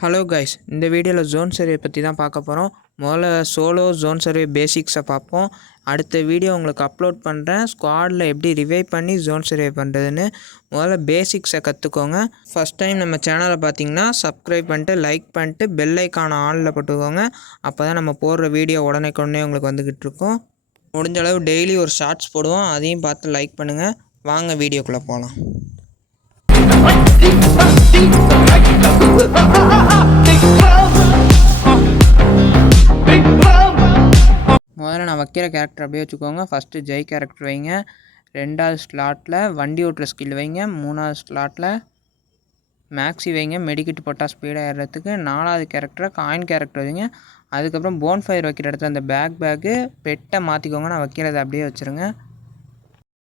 Hello guys, இந்த வீடியோவில் zone survey பற்றி தான் பார்க்க போகிறோம். முதல்ல சோலோ ஜோன் சர்வே பேசிக்ஸை பார்ப்போம். அடுத்த வீடியோ உங்களுக்கு அப்லோட் பண்ணுறேன். ஸ்குவாடில் எப்படி ரிவைவ் பண்ணி ஜோன் சர்வே பண்ணுறதுன்னு முதல்ல பேசிக்ஸை கற்றுக்கோங்க. ஃபஸ்ட் டைம் நம்ம சேனலை பார்த்தீங்கன்னா சப்ஸ்கிரைப் பண்ணிட்டு லைக் பண்ணிட்டு பெல் ஐக்கான ஆனில் போட்டுக்கோங்க. அப்போ தான் நம்ம போடுற வீடியோ உடனே உங்களுக்கு வந்துக்கிட்டு இருக்கோம். முடிஞ்ச அளவு டெய்லி ஒரு ஷார்ட்ஸ் போடுவோம், அதையும் பார்த்து லைக் பண்ணுங்கள். வாங்க வீடியோக்குள்ளே போகலாம். முதல்ல நான் வைக்கிற கேரக்டர் அப்படியே வச்சுக்கோங்க. ஃபஸ்ட்டு ஜெய் கேரக்டர் வைங்க. ரெண்டாவது ஸ்லாட்டில் வண்டி ஓட்டுற ஸ்கில் வைங்க. மூணாவது ஸ்லாட்டில் மேக்ஸி வைங்க, மெடிக்கிட் போட்டால் ஸ்பீடாக ஏறுறதுக்கு. நாலாவது கேரக்டரை காயின் கேரக்டர் வைங்க. அதுக்கப்புறம் போன் ஃபயர் வைக்கிற இடத்துல அந்த பேக்கு பெட்டை மாற்றிக்கோங்க. நான் வைக்கிறத அப்படியே வச்சுருங்க.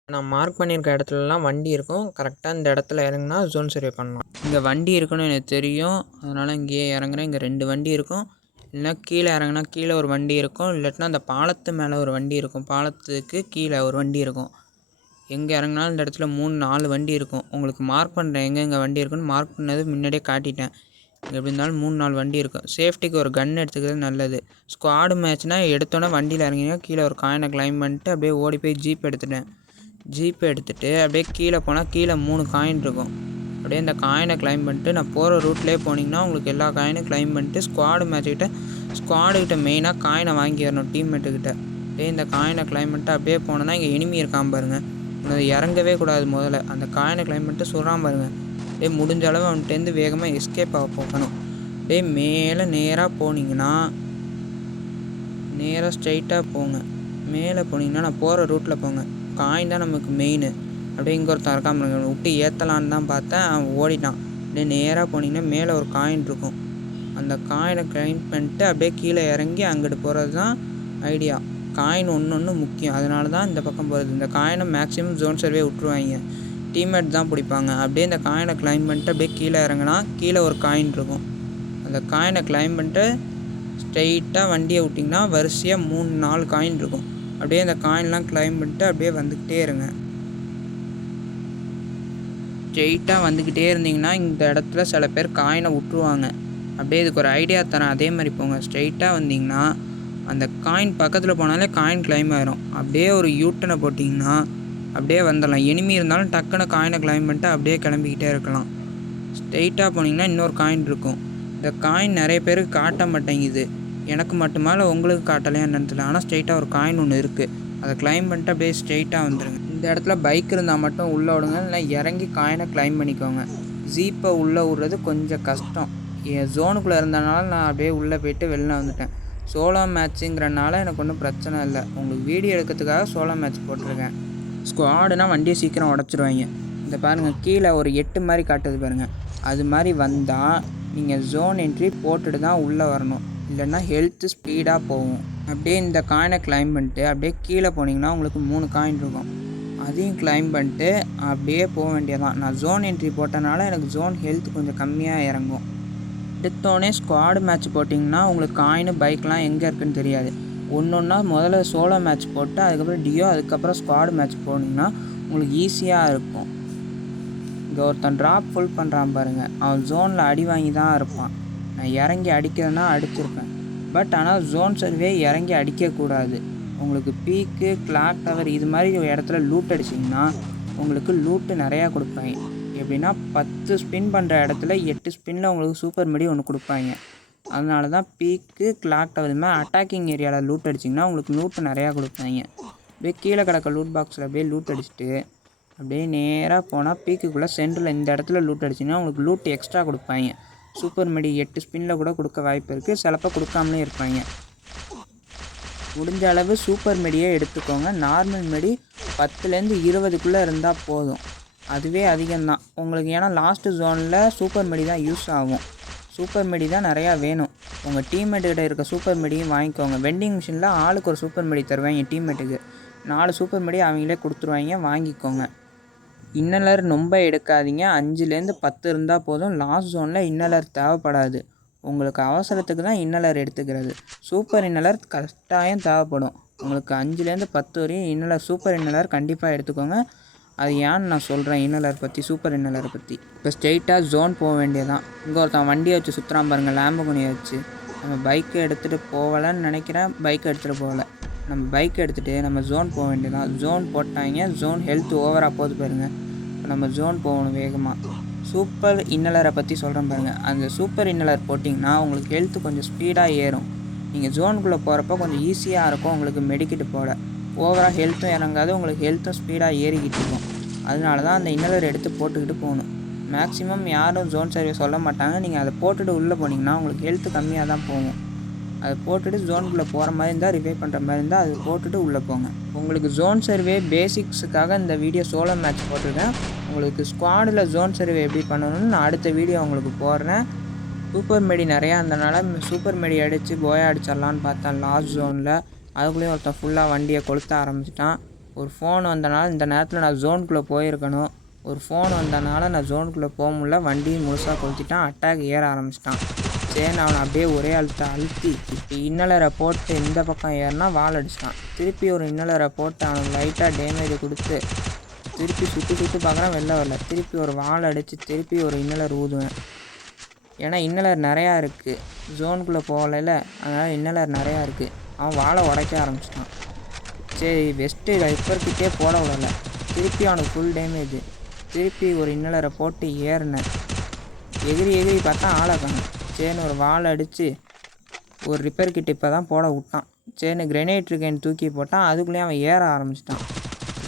நான் மார்க் பண்ணியிருக்க இடத்துலலாம் வண்டி இருக்கும். கரெக்டாக இந்த இடத்துல இறங்குனா ஜோன் சர்வே பண்ணலாம். இங்கே வண்டி இருக்குன்னு எனக்கு தெரியும், அதனால் இங்கேயே இறங்குறேன். இங்கே 2 வண்டி இருக்கும். இல்லைனா கீழே இறங்குனா கீழே ஒரு வண்டி இருக்கும், இல்லாட்டினா அந்த பாலத்து மேலே ஒரு வண்டி இருக்கும், பாலத்துக்கு கீழே ஒரு வண்டி இருக்கும். எங்கே இறங்கினாலும் இந்த இடத்துல 3-4 வண்டி இருக்கும். உங்களுக்கு மார்க் பண்ணுறேன் எங்கே வண்டி இருக்குன்னு. மார்க் பண்ணது முன்னாடியே காட்டிட்டேன். எப்படி இருந்தாலும் 3-4 வண்டி இருக்கும். சேஃப்டிக்கு ஒரு கன் எடுத்துக்கிறது நல்லது. ஸ்குவாடு மேட்ச்னால் எடுத்தோன்னே வண்டியில் இறங்கினா கீழே ஒரு காயினை கிளைம் பண்ணிட்டு அப்படியே ஓடி போய் ஜீப் எடுத்துட்டேன். ஜீப் எடுத்துகிட்டு அப்படியே கீழே போனால் கீழே 3 காயின் இருக்கும். அப்படியே அந்த காயினை கிளைம் பண்ணிட்டு நான் போகிற ரூட்லேயே போனீங்கன்னா உங்களுக்கு எல்லா காயினும் கிளைம் பண்ணிட்டு ஸ்குவாடுக்கிட்ட மெயினாக காயினை வாங்கிடணும் டீம்மேட்டுக்கிட்ட. அப்படியே இந்த காயினை கிளைம் பண்ணிட்டு அப்படியே போனோன்னா இங்கே எனிமி இருக்காமல் பாருங்கள். அதை இறங்கவே கூடாது. முதல்ல அந்த காயினை கிளைம் பண்ணிட்டு சொல்கிறான் பாருங்கள். அப்படியே முடிஞ்ச அளவு அவன்கிட்டேருந்து வேகமாக எஸ்கேப் ஆக போகணும். அப்படியே மேலே நேராக போனீங்கன்னா நேராக ஸ்ட்ரைட்டாக போங்க. மேலே போனீங்கன்னா நான் போகிற ரூட்டில் போங்க. காயின் தான் நமக்கு மெயின். அப்படியே இங்கே ஒருத்தன் இருக்காம விட்டு ஏற்றலான்னு தான் பார்த்தேன், அவன் ஓடிட்டான். அப்படியே நேராக போனீங்கன்னா மேலே ஒரு காயின் இருக்கும். அந்த காயினை கிளைம் பண்ணிட்டு அப்படியே கீழே இறங்கி அங்கிட்டு போகிறது தான் ஐடியா. காயின் ஒன்று முக்கியம், அதனால தான் இந்த பக்கம் போகிறது. இந்த காயினை மேக்ஸிமம் ஜோன் சர்வே விட்ருவாங்க, டீம்மேட் தான் பிடிப்பாங்க. அப்படியே இந்த காயினை கிளைம் பண்ணிட்டு அப்படியே கீழே இறங்கினா கீழே ஒரு காயின் இருக்கும். அந்த காயினை கிளைம் பண்ணிட்டு ஸ்ட்ரெயிட்டாக வண்டியை விட்டிங்கன்னா வரிசையாக 3-4 காயின் இருக்கும். அப்படியே அந்த காயின்லாம் கிளைம் பண்ணிட்டு அப்படியே வந்துக்கிட்டே இருங்க. ஸ்ட்ரெயிட்டாக வந்துக்கிட்டே இருந்தீங்கன்னா இந்த இடத்துல சில பேர் காயினை விட்ருவாங்க. அப்படியே இதுக்கு ஒரு ஐடியா தரேன், அதே மாதிரி போங்க. ஸ்ட்ரெயிட்டாக வந்தீங்கன்னா அந்த காயின் பக்கத்தில் போனாலே காயின் கிளைம் ஆயிரும். அப்படியே ஒரு யூட்டனை போட்டிங்கன்னா அப்படியே வந்துடலாம். எனிமி இருந்தாலும் டக்குன்னு காயினை கிளைம் பண்ணிட்டு அப்படியே கிளம்பிக்கிட்டே இருக்கலாம். ஸ்ட்ரெயிட்டாக போனீங்கன்னா இன்னொரு காயின் இருக்கும். இந்த காயின் நிறைய பேருக்கு காட்ட மாட்டேங்குது, எனக்கு மட்டுமா இல்லை உங்களுக்கு காட்டலையா என்னன்னு தெரியல. ஆனால் ஸ்ட்ரெயிட்டாக ஒரு காயின் ஒன்று இருக்குது, அதை கிளைம் பண்ணிட்டு அப்படியே ஸ்ட்ரெயிட்டாக வந்துடுங்க. இந்த இடத்துல பைக் இருந்தால் மட்டும் உள்ளே விடுங்க, இல்லை இறங்கி காயினை கிளைம் பண்ணிக்கோங்க. ஜீப்பை உள்ளே விடுறது கொஞ்சம் கஷ்டம். என் ஜோனுக்குள்ளே இருந்தனால நான் அப்படியே உள்ளே போய்ட்டு வெளில வந்துட்டேன். சோலோ மேட்ச்சுங்கிறனால எனக்கு ஒன்றும் பிரச்சனை இல்லை. உங்களுக்கு வீடியோ எடுக்கிறதுக்காக சோலோ மேட்ச் போட்டிருக்கேன். ஸ்குவாடுனா வண்டியை சீக்கிரம் உடச்சிருவாங்க. இந்த பாருங்கள், கீழே ஒரு 8 மாதிரி காட்டுது பாருங்கள். அது மாதிரி வந்தால் நீங்கள் ஜோன் என்ட்ரி போட்டுட்டு தான் உள்ளே வரணும், இல்லைன்னா ஹெல்த்து ஸ்பீடாக போகும். அப்படியே இந்த காயினை கிளைம் பண்ணிட்டு அப்படியே கீழே போனீங்கன்னா உங்களுக்கு 3 காயின் இருக்கும். அதையும் கிளைம் பண்ணிட்டு அப்படியே போக வேண்டியதான். நான் ஜோன் என்ட்ரி போட்டனால எனக்கு ஜோன் ஹெல்த் கொஞ்சம் கம்மியாக இறங்கும். எடுத்தோடனே ஸ்குவாடு மேட்ச் போட்டிங்கன்னா உங்களுக்கு காயின் பைக்லாம் எங்கே இருக்குதுன்னு தெரியாது. ஒன்றா முதல்ல சோலோ மேட்ச் போட்டு அதுக்கப்புறம் டியோ, அதுக்கப்புறம் ஸ்குவாடு மேட்ச் போனீங்கன்னா உங்களுக்கு ஈஸியாக இருக்கும். இங்கே ஒருத்தன் ட்ராப் ஃபுல் பண்ணுறான் பாருங்கள், அவன் ஜோனில் அடி வாங்கி தான் இருப்பான். நான் இறங்கி அடிக்கிறதுனா அடிச்சிருப்பேன். பட் ஆனால் ஜோன் சர்வே இறங்கி அடிக்கக்கூடாது. உங்களுக்கு பீக்கு, கிளாக் டவர் இது மாதிரி இடத்துல லூட் அடிச்சிங்கன்னா உங்களுக்கு லூட்டு நிறையா கொடுப்பாங்க. எப்படின்னா 10 ஸ்பின் பண்ணுற இடத்துல 8 ஸ்பின்னில் உங்களுக்கு சூப்பர் மெடி ஒன்று கொடுப்பாங்க. அதனால தான் பீக்கு, கிளாக் டவர் இது மாதிரி அட்டாக்கிங் ஏரியாவில் லூட் அடிச்சிங்கன்னா உங்களுக்கு லூட்டு நிறையா கொடுப்பாங்க. அப்படியே கீழே கிடக்க லூட் பாக்ஸில் அப்படியே லூட் அடிச்சுட்டு அப்படியே நேராக போனால் பீக்குக்குள்ளே சென்டரில் இந்த இடத்துல லூட் அடிச்சிங்கன்னா உங்களுக்கு லூட் எக்ஸ்ட்ரா கொடுப்பாங்க. சூப்பர் மெடி 8 ஸ்பின்னில் கூட கொடுக்க வாய்ப்பு இருக்குது, சிலப்போ கொடுக்காமலே இருப்பாங்க. முடிஞ்ச அளவு சூப்பர் மெடியே எடுத்துக்கோங்க. நார்மல் மெடி 10லேருந்து 20க்குள்ளே இருந்தால் போதும், அதுவே அதிகம்தான் உங்களுக்கு. ஏன்னா லாஸ்ட்டு ஜோனில் சூப்பர் மெடி தான் யூஸ் ஆகும். சூப்பர் மெடி தான் நிறையா வேணும். உங்கள் டீம்மேட்டுக்கிட்ட இருக்க சூப்பர் மெடியும் வாங்கிக்கோங்க. வெண்டிங் மிஷினில் ஆளுக்கு ஒரு சூப்பர் மெடி தருவாங்க. டீம்மேட்டுக்கு 4 சூப்பர் மெடி அவங்களே கொடுத்துருவாங்க, வாங்கிக்கோங்க. இன்னலர் ரொம்ப எடுக்காதீங்க, 5லேருந்து 10 இருந்தால் போதும். லாஸ்ட் ஜோனில் இன்னலர் தேவைப்படாது. உங்களுக்கு அவசரத்துக்கு தான் இன்னலர் எடுத்துக்கிறது. சூப்பர் இன்னலர் கட்டாயம் தேவைப்படும் உங்களுக்கு. 5லேருந்து 10 வரையும் இன்னலர், சூப்பர் இன்னலர் கண்டிப்பாக எடுத்துக்கோங்க. அது ஏன்னு நான் சொல்கிறேன் இன்னலர் பற்றி, சூப்பர் இன்னலரை பற்றி. இப்போ ஸ்ட்ரெயிட்டாக ஜோன் போக வேண்டியதான். இங்கே ஒருத்தன் வண்டியை வச்சு சுற்றுறான் பாருங்கள், லேம்பகோனியை வச்சு. நம்ம பைக்கை எடுத்துகிட்டு போகலன்னு நினைக்கிறேன், பைக்கை எடுத்துகிட்டு போகல. நம்ம பைக்கை எடுத்துகிட்டு நம்ம ஜோன் போக வேண்டியதான். ஜோன் போட்டாங்க, ஜோன் ஹெல்த் ஓவராக போகுது பாருங்கள். இப்போ நம்ம ஜோன் போகணும் வேகமாக. சூப்பர் இன்னலரை பற்றி சொல்கிறேன் பாருங்கள். அந்த சூப்பர் இன்னலர் போட்டிங்கன்னா உங்களுக்கு ஹெல்த்து கொஞ்சம் ஸ்பீடாக ஏறும். நீங்கள் ஜோனுக்குள்ளே போகிறப்ப கொஞ்சம் ஈஸியாக இருக்கும் உங்களுக்கு மெடிக்கிட்டு போட. ஓவராக ஹெல்த்தும் இறங்காது, உங்களுக்கு ஹெல்த்தும் ஸ்பீடாக ஏறிக்கிட்டு இருக்கும். அதனால தான் அந்த இன்னலர் எடுத்து போட்டுக்கிட்டு போகணும். மேக்ஸிமம் யாரும் ஜோன் சர்வே சொல்ல மாட்டாங்க. நீங்கள் அதை போட்டுட்டு உள்ளே போனீங்கன்னா உங்களுக்கு ஹெல்த்து கம்மியாக தான் போகும். அதை போட்டுட்டு ஜோனுக்குள்ளே போகிற மாதிரி இருந்தால், ரிவைவ் பண்ணுற மாதிரி இருந்தால் அதை போட்டுட்டு உள்ளே போங்க. உங்களுக்கு ஜோன் சர்வே பேசிக்ஸுக்காக இந்த வீடியோ சோலோ மேட்ச் போட்டிருக்கேன். உங்களுக்கு ஸ்குவாடில் ஜோன் சர்வே எப்படி பண்ணணும்னு நான் அடுத்த வீடியோ உங்களுக்கு போடுறேன். சூப்பர் மெடி நிறையா இருந்தனால சூப்பர் மெடி அடித்து போயா அடிச்சிடலான்னு பார்த்தேன் லாஸ்ட் ஜோனில். அதுக்குள்ளேயும் ஒருத்தன் ஃபுல்லாக வண்டியை கொளுத்த ஆரம்பிச்சிட்டான். ஒரு ஃபோன் வந்தனால இந்த நேரத்தில் நான் ஜோனுக்குள்ளே போயிருக்கணும். ஒரு ஃபோன் வந்தனால நான் ஜோனுக்குள்ளே போக முடியல, வண்டியும் முழுசாக கொளுத்திட்டான். அட்டாக் ஏற ஆரம்பிச்சிட்டான். சரி, அவனை அப்படியே ஒரே அழுத்தி இப்போ இன்னலரை போட்டு இந்த பக்கம் ஏறினா வால் அடிச்சிட்டான். திருப்பி ஒரு இன்னலரை போட்டு அவனுக்கு லைட்டாக டேமேஜ் கொடுத்து திருப்பி சுற்றி பார்க்குறான், வெளில வரல. திருப்பி ஒரு வால் அடித்து திருப்பி ஒரு இன்னலர் ஊதுவேன். ஏன்னா இன்னலர் நிறையா இருக்குது, ஜோனுக்குள்ளே போகலைல, அதனால் இன்னலர் நிறையா இருக்குது. அவன் வாழை உடைக்க ஆரம்பிச்சிட்டான். சரி, வெஸ்ட்டு ரைப்பர்கிட்டே போட விடலை. திருப்பி அவனுக்கு ஃபுல் டேமேஜ். திருப்பி ஒரு இன்னலரை போட்டு ஏறினேன். எகிரி பார்த்தா ஆளை காணும். சரின்னு ஒரு வாழை அடித்து ஒரு ரிப்பேர் கிட்ட இப்போ தான் போட விட்டான். சரின்னு கிரெனேட் இருக்கேன்னு தூக்கி போட்டான். அதுக்குள்ளேயே அவன் ஏற ஆரம்பிச்சிட்டான்.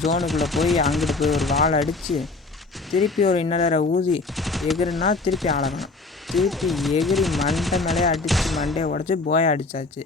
ஜோனுக்குள்ளே போய் அங்கிட்டு போய் ஒரு வாழை அடித்து திருப்பி ஒரு இன்னலரை ஊதி எகிரினா திருப்பி ஆளை காணும். திருப்பி எகிரி மண்டை மேலே அடித்து மண்டையை உடச்சி போயை அடித்தாச்சு.